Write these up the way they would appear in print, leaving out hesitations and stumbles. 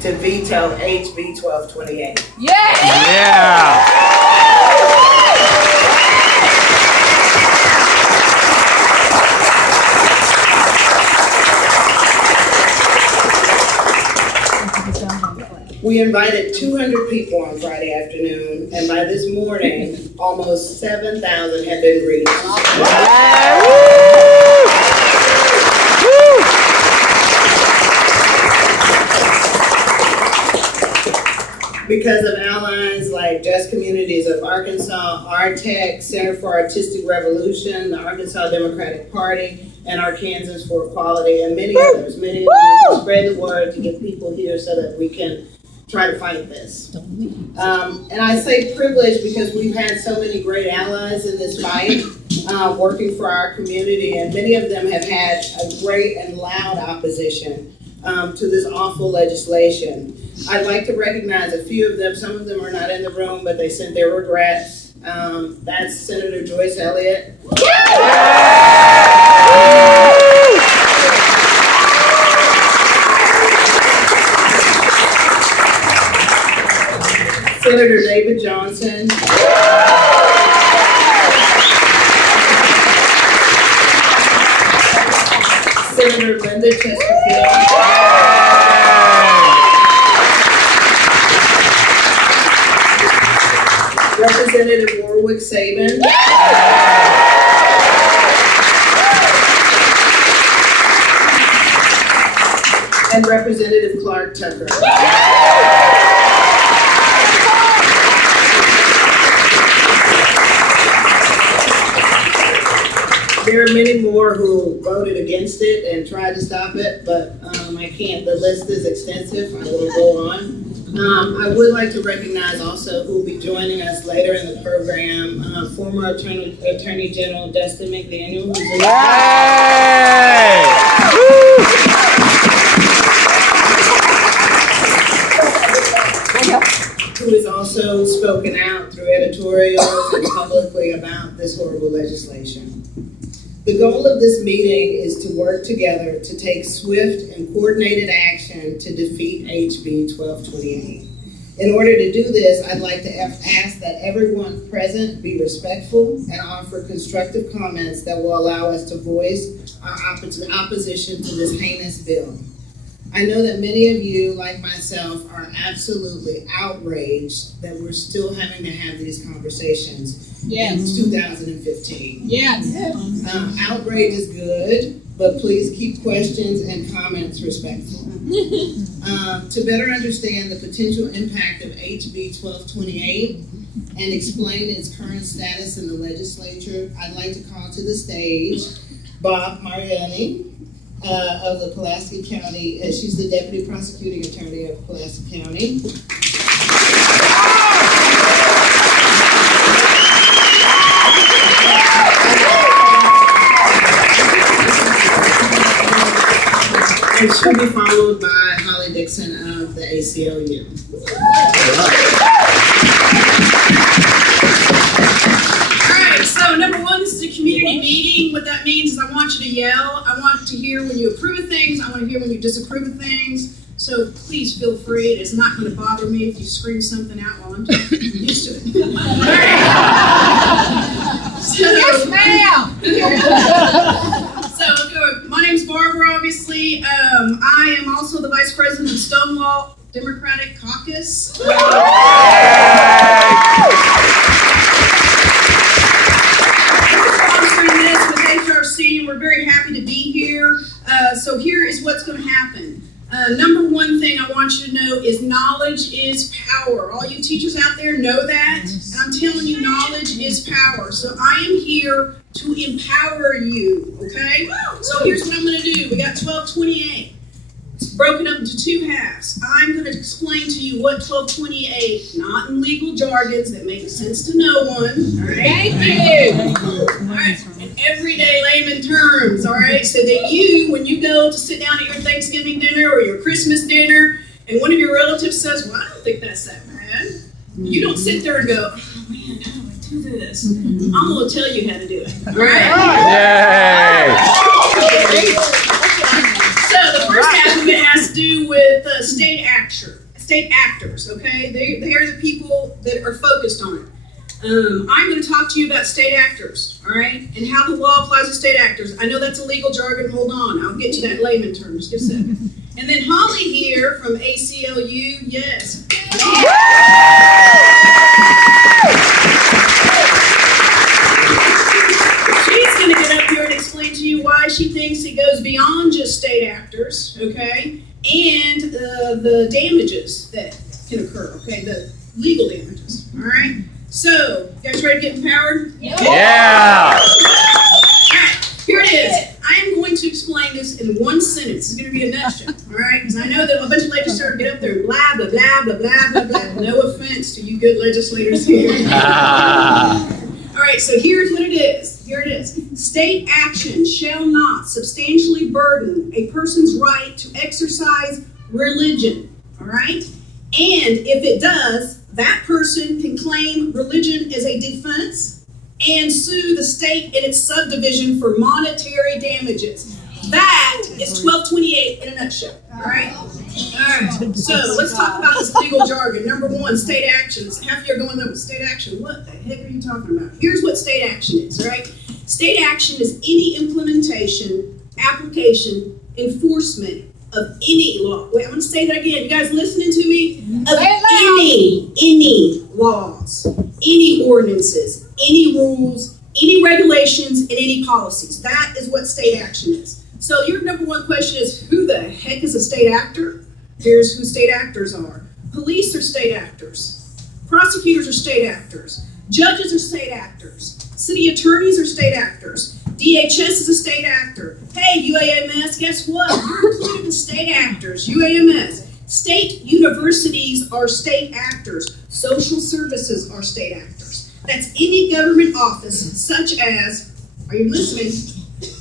to veto HB-1228. Yeah! We invited 200 people on Friday afternoon, and by this morning, almost 7,000 have been reached. Because of allies like Just Communities of Arkansas, RTEC, Center for Artistic Revolution, the Arkansas Democratic Party, and Arkansans for Equality, and many others. Many of you spread the word to get people here so that we can try to fight this. And I say privilege because we've had so many great allies in this fight, working for our community, and many of them have had a great and loud opposition to this awful legislation. I'd like to recognize a few of them. Some of them are not in the room, but they sent their regrets. That's Senator Joyce Elliott. Senator David Johnson. Senator Linda Chesterfield. Representative Warwick Sabin. And Representative Clark Tucker. There are many more who voted against it and tried to stop it, but I can't. The list is extensive. I will go on. I would like to recognize also who will be joining us later in the program, former Attorney General Dustin McDaniel, who has also spoken out through editorials and publicly about this horrible legislation. The goal of this meeting is to work together to take swift and coordinated action to defeat HB-1228. In order to do this, I'd like to ask that everyone present be respectful and offer constructive comments that will allow us to voice our opposition to this heinous bill. I know that many of you, like myself, are absolutely outraged that we're still having to have these conversations in 2015. Yes. Outrage is good, but please keep questions and comments respectful. To better understand the potential impact of HB-1228 and explain its current status in the legislature, I'd like to call to the stage Barbara Mariani, of the Pulaski County. She's the Deputy Prosecuting Attorney of Pulaski County. And she'll be followed by Holly Dixon of the ACLU. So number one, this is a community meeting. What that means is I want you to yell. I want to hear when you approve of things. I want to hear when you disapprove of things. So please feel free. It's not going to bother me if you scream something out while I'm talking. I'm used to it. All right. Yes, ma'am. So my name's Barbara, obviously. I am also the Vice President of Stonewall Democratic Caucus. We're very happy to be here. So here is what's going to happen. Number one thing I want you to know is knowledge is power. All you teachers out there know that. And I'm telling you, knowledge is power. So I am here to empower you, okay? So here's what I'm going to do. We got 1228. It's broken up into two halves. I'm going to explain to you what 1228, not in legal jargons that make sense to no one. All right? Thank you. All right. In everyday layman terms, all right? So that you, when you go to sit down at your Thanksgiving dinner or your Christmas dinner, and one of your relatives says, well, I don't think that's that bad. You don't sit there and go, oh man, how do I do this? I'm going to tell you how to do it. All right? So the first half I'm going to ask to do with state actors, okay? They are the people that are focused on it. I'm going to talk to you about state actors, all right? And how the law applies to state actors. I know that's a legal jargon. Hold on. I'll get to that layman term. Just give a second. And then Holly here from ACLU, yes. She's going to get up here and explain to you why she thinks it goes beyond just state actors, okay? And the damages that can occur, okay? The legal damages, all right? So, you guys ready to get empowered? Yeah. All right, here it is. I am going to explain this in one sentence. It's going to be a nutshell, all right? Because I know that a bunch of legislators get up there and blah, blah, blah, blah, blah, blah, blah. No offense to you good legislators here. All right, so here's what it is. Here it is. State action shall not substantially burden a person's right to exercise religion, all right? And if it does, that person can claim religion as a defense and sue the state and its subdivision for monetary damages. That is 1228 in a nutshell, all right? All right, so let's talk about this legal jargon. Number one, state actions. Half of you are going up with state action. What the heck are you talking about? Here's what state action is, all right? State action is any implementation, application, enforcement of any law. Wait, I'm going to say that again. You guys listening to me? Of any laws, any ordinances, any rules, any regulations, and any policies. That is what state action is. So your number one question is, who the heck is a state actor? Here's who state actors are. Police are state actors. Prosecutors are state actors. Judges are state actors. City attorneys are state actors. DHS is a state actor. Hey, UAMS, guess what? You're included in state actors, UAMS. State universities are state actors. Social services are state actors. That's any government office, such as, are you listening?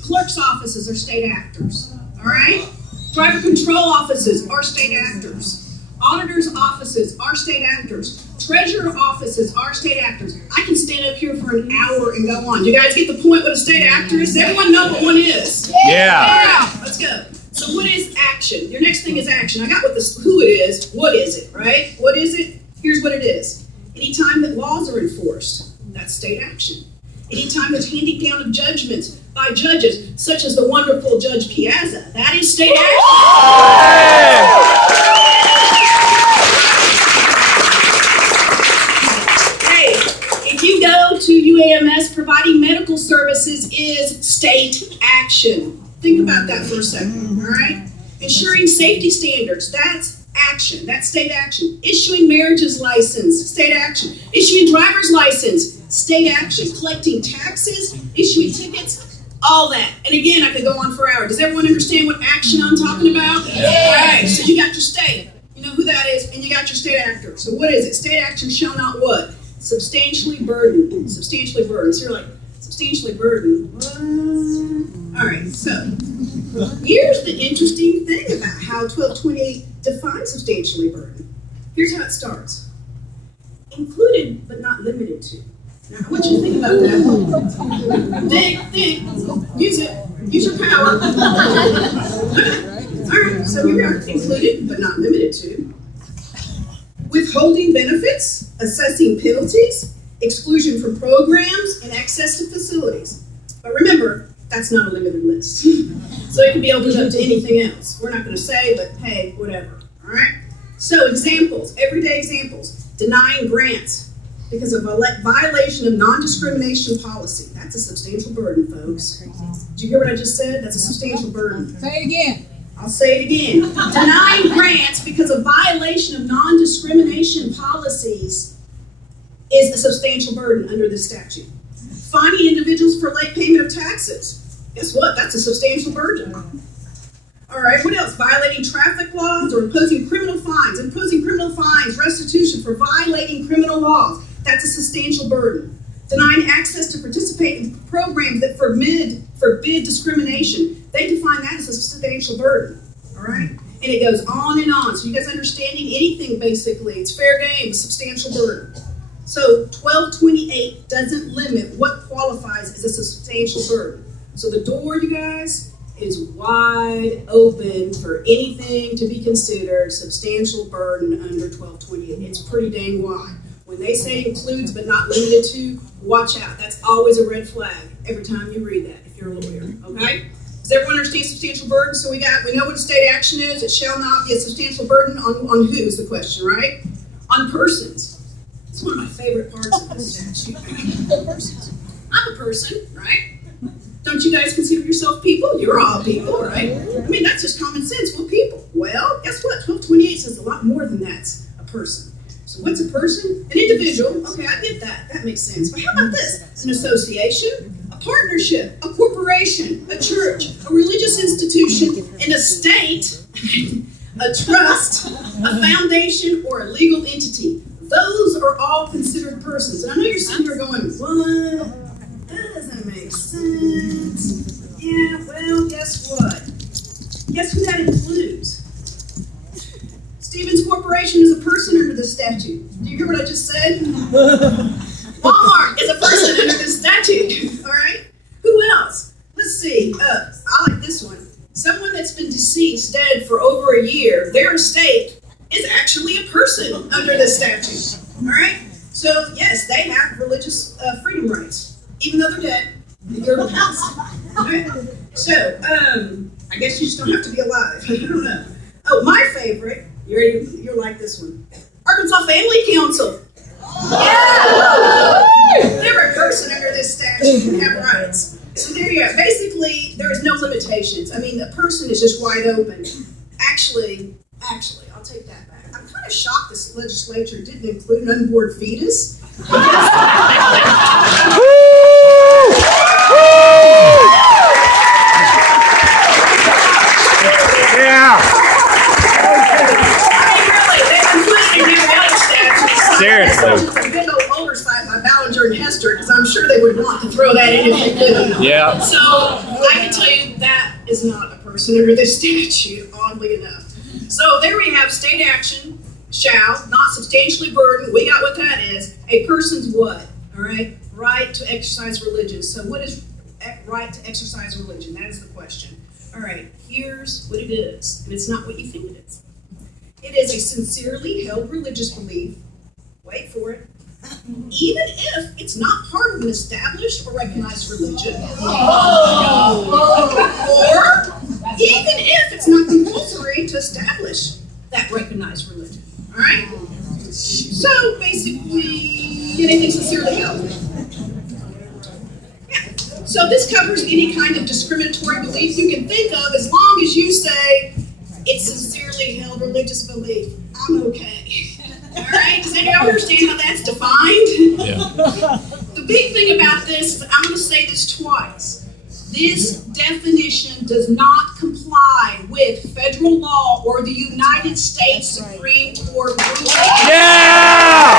Clerk's offices are state actors, all right? Driver control offices are state actors. Auditors' offices are state actors. Treasurer offices are state actors. I can stand up here for an hour and go on. Do you guys get the point what a state actor is? Does everyone know what one is? Yeah. Let's go. So what is action? Your next thing is action. I got what this, who it is. What is it, right? What is it? Here's what it is. Anytime that laws are enforced, that's state action. Anytime there's handing down of judgments by judges, such as the wonderful Judge Piazza, that is state action. If you go to UAMS, providing medical services is state action. Think about that for a second, all right? Ensuring safety standards, that's action. That's state action. Issuing marriages license, state action. Issuing driver's license, state action. Collecting taxes, issuing tickets, all that. And again, I could go on for hours. Does everyone understand what action I'm talking about? Yeah. All right, so you got your state. You know who that is, and you got your state actor. So what is it? State action shall not what? Substantially burden. Substantially burden. So you're like, substantially burden. What? All right, so here's the interesting thing about how 1228 defines substantially burden. Here's how it starts. Included but not limited to. Now, I want you to think about that. Think. Use it. Use your power. All right, so here we are. Included but not limited to. Withholding benefits, assessing penalties, exclusion from programs, and access to facilities. But remember, that's not a limited list. So it can be opened up to anything else. We're not going to say, but hey, whatever. All right? So examples, everyday examples. Denying grants because of a violation of non-discrimination policy. That's a substantial burden, folks. Did you hear what I just said? That's a substantial burden. Say it again. I'll say it again. Denying grants because of violation of non-discrimination policies is a substantial burden under this statute. Fining individuals for late payment of taxes. Guess what? That's a substantial burden. All right, what else? Violating traffic laws or imposing criminal fines. Imposing criminal fines, restitution for violating criminal laws. That's a substantial burden. Denying access to participate in programs that forbid discrimination. They define that as a substantial burden, all right? And it goes on and on. So you guys understanding anything, basically, it's fair game, substantial burden. So 1228 doesn't limit what qualifies as a substantial burden. So the door, you guys, is wide open for anything to be considered substantial burden under 1228. It's pretty dang wide. When they say includes but not limited to, watch out. That's always a red flag every time you read that if you're a lawyer, okay? Does everyone understand substantial burden? So we know what a state action is. It shall not be a substantial burden on who is the question, right? On persons. It's one of my favorite parts of this statute. I'm a person, right? Don't you guys consider yourself people? You're all people, right? I mean, that's just common sense. We're people. Well, guess what? 1228 says a lot more than that's a person. So what's a person? An individual. Okay, I get that. That makes sense. But how about this? An association, a partnership, a corporation, a church, a religious institution, an estate, a trust, a foundation, or a legal entity. Those are all considered persons. And I know you're sitting here going, what? That doesn't make sense. Yeah, well, guess what? Guess who that includes? Stevens Corporation is a person under the statute. Do you hear what I just said? Walmart is a person under the statute. All right? Who else? Let's see. I like this one. Someone that's been deceased, dead for over a year, their estate is actually a person under the statute. All right? So, yes, they have religious freedom rights, even though they're dead. You're in the house. All right? So, I guess you just don't have to be alive. I don't know. Oh, my favorite. You're like this one. Arkansas Family Council. Yeah! They're a person under this statute and have rights. So there you go. Basically, there is no limitations. I mean, the person is just wide open. Actually, I'll take that back. I'm kind of shocked this legislature didn't include an unborn fetus. Yeah. Seriously. A big old oversight by Ballinger and Hester, because I'm sure they would want to throw that in if they could. Yeah. So I can tell you that is not a person under this statute, oddly enough. So there we have state action shall not substantially burden. We got what that is. A person's what? All right. Right to exercise religion. So what is right to exercise religion? That is the question. All right. Here's what it is, and it's not what you think it is. It is a sincerely held religious belief. Wait for it. Even if it's not part of an established or recognized religion. Or even if it's not compulsory to establish that recognized religion. All right? So basically, anything sincerely held. Yeah. So this covers any kind of discriminatory belief you can think of, as long as you say it's sincerely held religious belief. I'm okay. All right? Does anyone understand how that's defined? Yeah. The big thing about this is, I'm going to say this twice. This definition does not comply with federal law or the United States Supreme Court ruling. Yeah!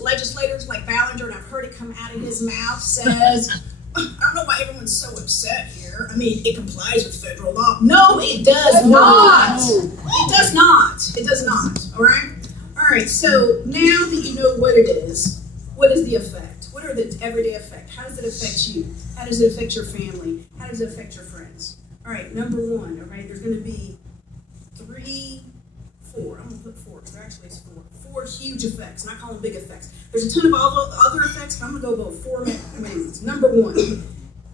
Legislators like Ballinger, and I've heard it come out of his mouth, says, I don't know why everyone's so upset here. I mean, it complies with federal law. No, it does not. It does not. It does not. All right? All right, so now that you know what it is, what is the effect? What are the everyday effects? How does it affect you? How does it affect your family? How does it affect your friends? All right, number one, all right, there's going to be four. I'm going to put four, because actually it's four. Four huge effects, and I call them big effects. There's a ton of other effects, but I'm going to go about four main ones. Number one,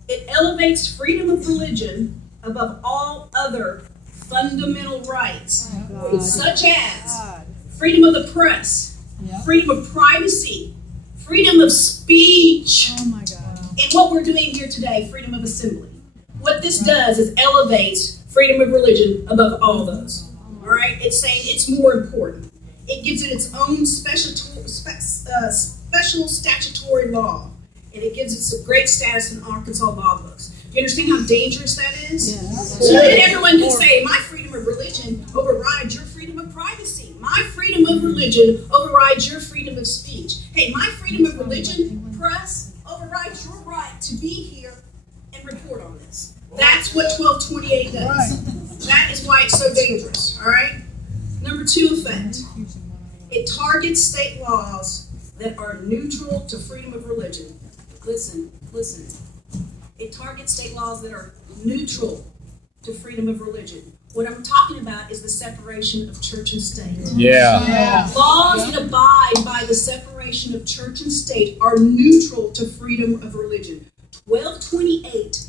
it elevates freedom of religion above all other fundamental rights, such as freedom of the press, freedom of privacy, freedom of speech, and what we're doing here today, freedom of assembly. What this does is elevates freedom of religion above all those. All right? It's saying it's more important. It gives it its own special statutory law, and it gives it some great status in Arkansas law books. Do You understand how dangerous that is? So then everyone can say, my freedom of religion overrides your freedom of privacy. My freedom of religion overrides your freedom of speech. Hey, my freedom of religion, press, overrides your right to be here and report on this. That's what 1228 does. That is why it's so dangerous, all right? Number 2 effect. It targets state laws that are neutral to freedom of religion. Listen. It targets state laws that are neutral to freedom of religion. What I'm talking about is the separation of church and state. Yeah. Laws that abide by the separation of church and state are neutral to freedom of religion. 1228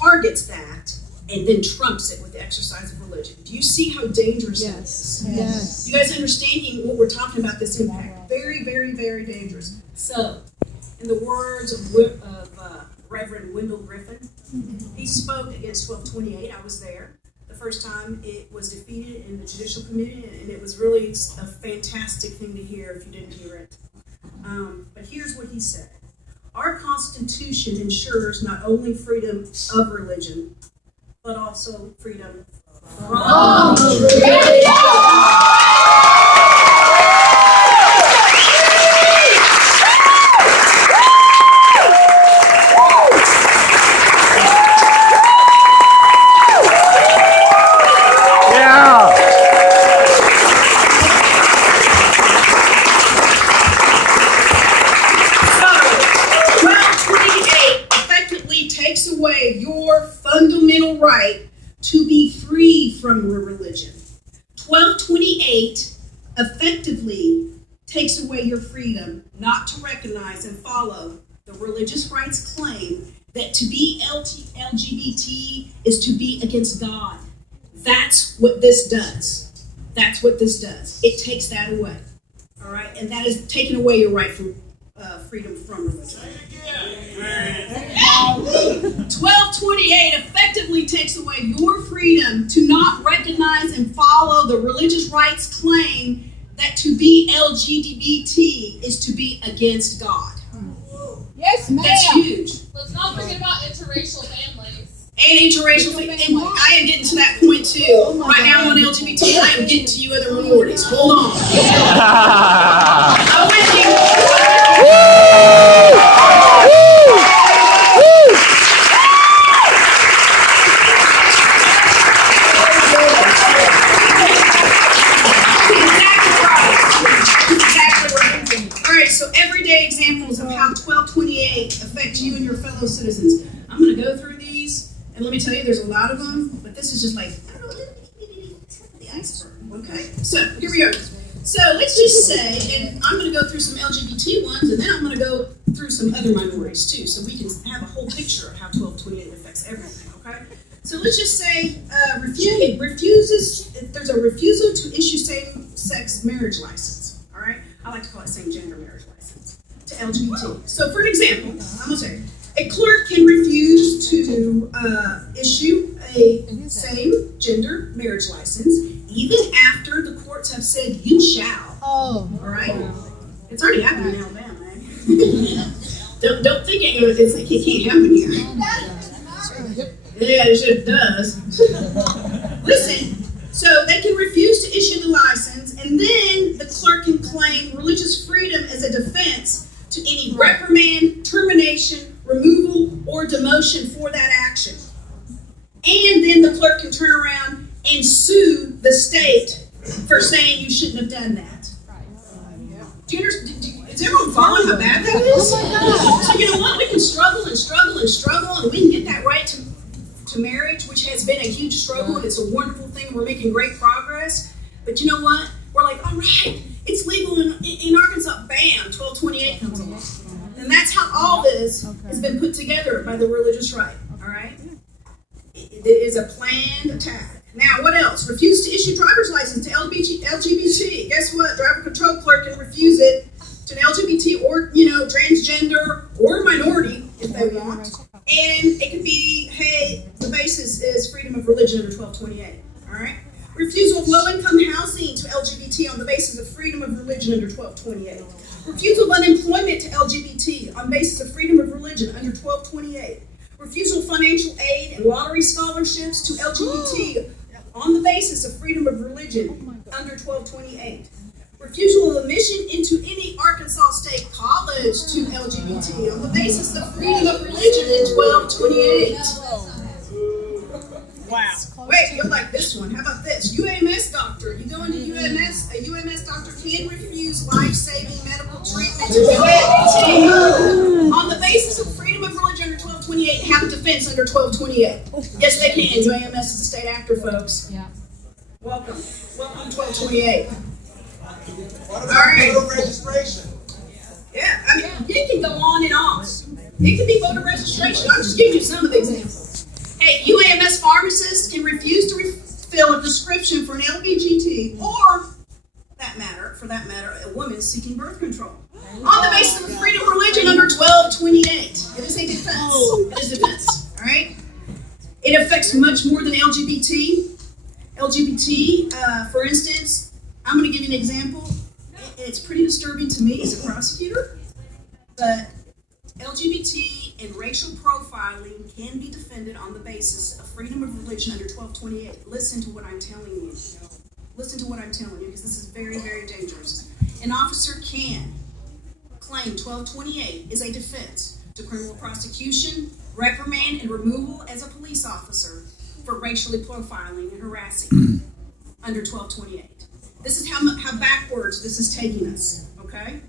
targets that and then trumps it with the exercise of religion. Do you see how dangerous it is? Yes. You guys understanding what we're talking about, this impact? Very, very, very dangerous. So, in the words of Reverend Wendell Griffin, he spoke against 1228. I was there the first time it was defeated in the Judicial Committee, and it was really a fantastic thing to hear if you didn't hear it. But here's what he said. Our Constitution ensures not only freedom of religion, but also freedom from religion. Your fundamental right to be free from your religion. 1228 effectively takes away your freedom not to recognize and follow the religious rights claim that to be LGBT is to be against God. That's what this does. That's what this does. It takes that away. All right? And that is taking away your right from freedom from religion. 1228 effectively takes away your freedom to not recognize and follow the religious rights claim that to be LGBT is to be against God. Yes, ma'am. That's huge. Let's not forget about interracial families. And interracial families. And I am getting to that point too. Right now I'm on LGBT. I am getting to you other minorities. Hold on. I'm with you. So everyday examples of how 1228 affects you and your fellow citizens. I'm going to go through these, and let me tell you, there's a lot of them, but this is just like, I don't know, the iceberg, okay? So here we go. So let's just say, and I'm going to go through some LGBT ones, and then I'm going to go through some other minorities too, so we can have a whole picture of how 1228 affects everything, okay? So let's just say there's a refusal to issue same-sex marriage license, all right? I like to call it same-gender marriage license to LGBT. So for an example, I'm going to say, a clerk can refuse to issue a same-gender marriage license even after the courts have said you shall. Oh. All right? It's already happening in Alabama, man. don't think it's like it can't happen here. Yeah, it does. Listen. So they can refuse to issue the license, and then the clerk can claim religious freedom as a defense to any reprimand, termination, removal, or demotion for that action. And then the clerk can turn around and sue the state for saying you shouldn't have done that. Do you understand? Is everyone following how bad that is? So you know what? We can struggle and struggle and struggle, and we can get that right to marriage, which has been a huge struggle, and it's a wonderful thing. We're making great progress. But you know what? We're like, all right, it's legal in Arkansas. Bam, 1228 comes along. And that's how all this has been put together by the religious right, all right? It is a planned attack. Now, what else? Refuse to issue driver's license to LGBT. Guess what? Driver control clerk can refuse it to an LGBT or, transgender or minority if they want. And it could be, hey, the basis is freedom of religion under 1228, all right? Refusal of low-income housing to LGBT on the basis of freedom of religion under 1228. Refusal of unemployment to LGBT on basis of freedom of religion under 1228. refusal of financial aid and lottery scholarships to LGBT on the basis of freedom of religion under 1228. Refusal of admission into any Arkansas State college to LGBT on the basis of freedom of religion in 1228. Wow. Wait, you'll like this one. How about this? UAMS doctor. You go into UAMS, a UAMS doctor can refuse life-saving medical treatment to LGBT on the basis of freedom of religion under 1228 and have a defense under 1228. Yes, they can. UAMS is a state actor, folks. Yeah. Welcome. Welcome to 1228. What about voter registration? Yeah, I mean, it can go on and on. It can be voter registration. I'm just giving you some of the examples. Hey, UAMS pharmacists can refuse to refill a prescription for an LGBT or, for that matter, a woman seeking birth control on the basis of freedom of religion under 1228. It is a defense. It is defense. All right. It affects much more than LGBT. LGBT, for instance, I'm going to give you an example. It's pretty disturbing to me as a prosecutor, but LGBT and racial profiling can be defended on the basis of freedom of religion under 1228. Listen to what I'm telling you. Listen to what I'm telling you, because this is very, very dangerous. An officer can claim 1228 is a defense to criminal prosecution, reprimand, and removal as a police officer for racially profiling and harassing under 1228. This is how backwards this is taking us, okay?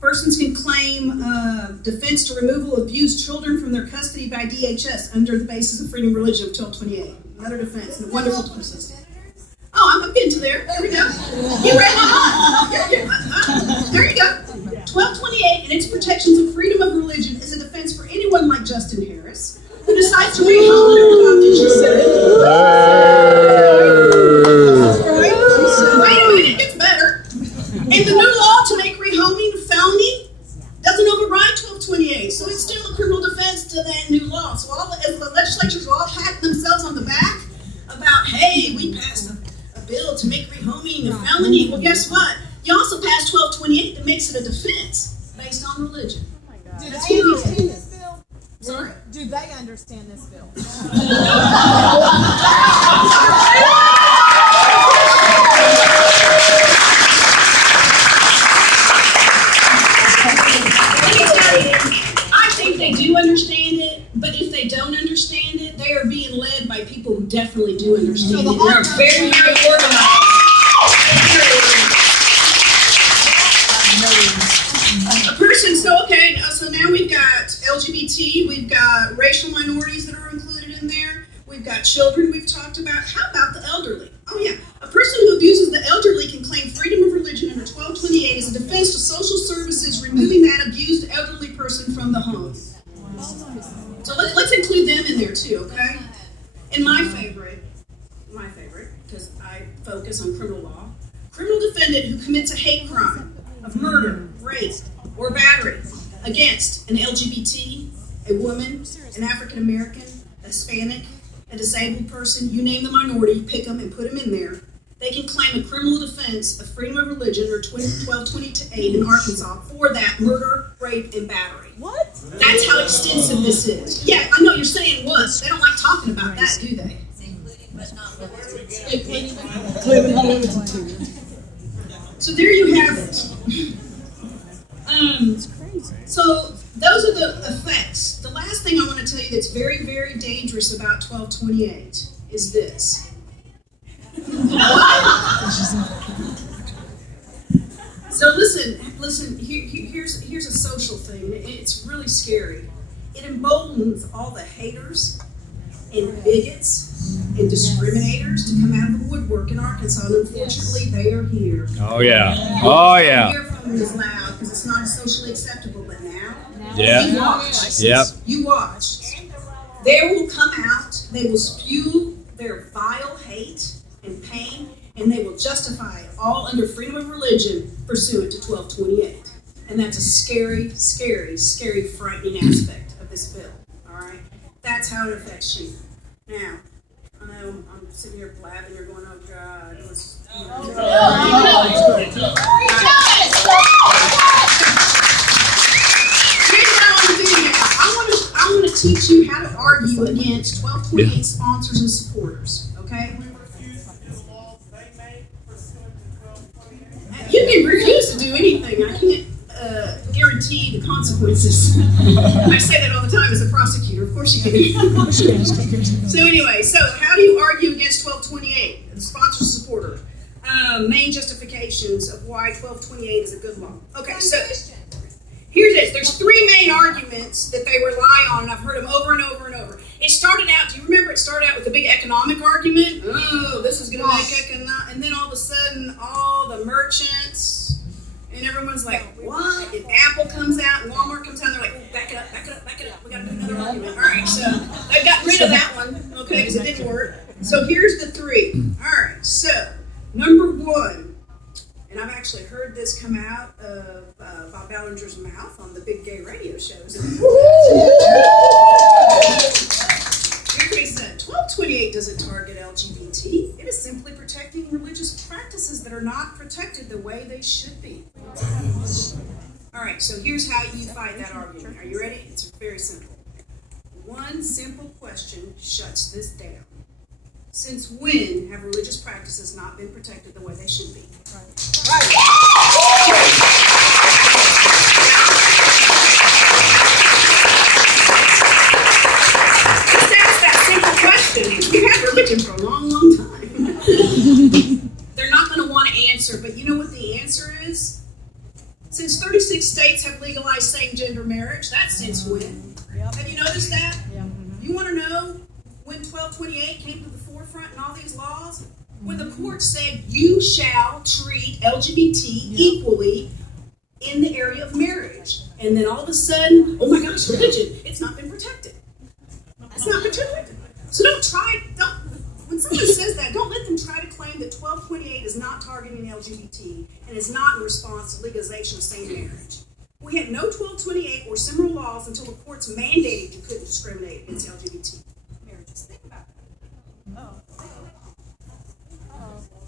Persons can claim defense to removal of abused children from their custody by DHS under the basis of freedom of religion of 1228. Another defense, and a wonderful process. Oh, I'm getting to there. There we go. You read my mind. There you go. 1228 and its protections of freedom of religion is a defense for anyone like Justin Harris who decides to rehome their adopted Wait a minute, it gets better. And the new law to make rehoming a felony doesn't override 1228, so it's still a criminal defense to that new law. So as the legislatures are all patting themselves on the back about, hey, we passed a bill to make rehoming a felony. Well, guess what? You also passed 1228 that makes it a defense based on religion. Oh my God. Do they understand this bill? Sorry? Do they understand this bill? I think they do understand it, but if they don't understand it, they are being led by people who definitely do understand it. They're very, very organized. A person, so now we've got LGBT, we've got racial minorities that are included in there, we've got children we've talked about. How about the elderly? Oh yeah, a person who abuses the elderly can claim freedom of religion under 1228 as a defense to social services removing that abused elderly person from the home. So let's include them in there too, okay? And my favorite, because I focus on criminal law, criminal defendant who commits a hate crime of murder, rape, or battery against an LGBT, a woman, an African American, a Hispanic, a disabled person, you name the minority, pick them and put them in there. They can claim a criminal defense of freedom of religion or 1228 in Arkansas for that murder, rape, and battery. What? That's how extensive this is. Yeah, I know you're saying what. They don't like talking about that, do they? So there you have it. So those are the effects. The last thing I want to tell you that's very, very dangerous about 1228 is this. So listen. Here's a social thing. It's really scary. It emboldens all the haters and bigots and discriminators to come out of the woodwork in Arkansas. And unfortunately, they are here. Oh yeah. Oh yeah. Hear from them as loud because it's not socially acceptable. But now, Yeah. you watch. Yep. You watch. There will come out. They will spew their vile hate and pain, and they will justify it all under freedom of religion pursuant to 1228. And that's a scary, scary, scary, frightening aspect of this bill. All right? That's how it affects you. Now, I know I'm sitting here blabbing, you're going, oh God, let's, Here's what I want to do now. I want to teach you how to argue against 1228 sponsors and supporters, okay? We refuse to do the laws they make pursuant to 1228. You can refuse to do anything. I can't guarantee the consequences. I say that all the time as a prosecutor. Of course you can. So anyway, so how do you argue against 1228, the sponsor supporter? Main justifications of why 1228 is a good law. Okay, so here it is. There's three main arguments that they rely on, and I've heard them over and over and over. It started out, do you remember it started out with a big economic argument? Oh, this is going to make economic, and then all of a sudden, all the merchants, and everyone's like, what? And Apple comes out, and Walmart comes out, and they're like, oh, back it up, back it up, back it up. We got to do another argument. All right, so they got rid of that one, okay, because it didn't work. So here's the three. All right, so number one, and I've actually heard this come out of Bob Ballinger's mouth on the big gay radio shows. Here's what he said. 1228 doesn't target LGBT. It is simply protecting religious practices that are not protected the way they should be. All right, so here's how you fight that argument. Are you ready? It's very simple. One simple question shuts this down. Since when have religious practices not been protected the way they should be? Right. Just ask that simple question. We've had religion for a long, long time. They're not going to want to answer, but you know what the answer is? Since 36 states have legalized same-gender marriage, that's since when? Have you noticed that? You want to know when 1228 came to the forefront in all these laws? When the court said you shall treat LGBT equally in the area of marriage. And then all of a sudden, oh my gosh, religion, it's not been protected. It's not been protected. So when someone says that, don't let them try to claim that 1228 is not targeting LGBT and is not in response to legalization of same marriage. We had no 1228 or similar laws until the courts mandated you couldn't discriminate against LGBT marriages. Think about that.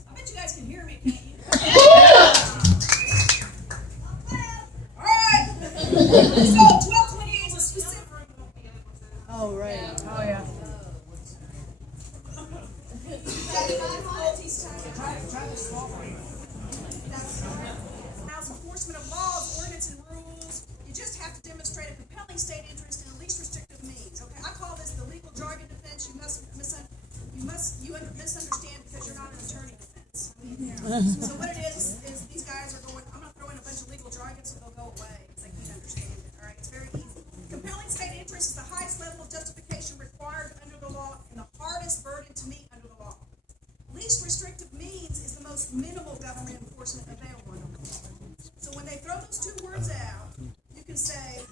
I bet you guys can hear me, can't you? All right. So 1228 is a specific. Oh, right. Oh, yeah. Enforcement of laws, ordinance, and rules. You just have to demonstrate a compelling state interest in the least restrictive means. Okay, I call this the legal jargon defense. You misunderstand because you're not an attorney defense. So what it is these guys are going. I'm going to throw in a bunch of legal jargon so they'll go away because they can't understand it. All right, it's very easy. Compelling state interest is the highest level of justification required under the law and the hardest burden to meet under the law. Least restrictive means is the most minimal government enforcement available under the law. So when they throw those two words out, you can say,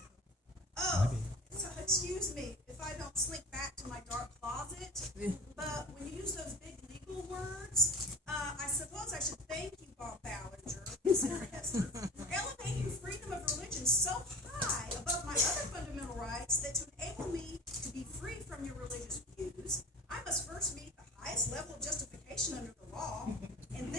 oh, so excuse me if I don't slink back to my dark closet, but when you use those big legal words, I suppose I should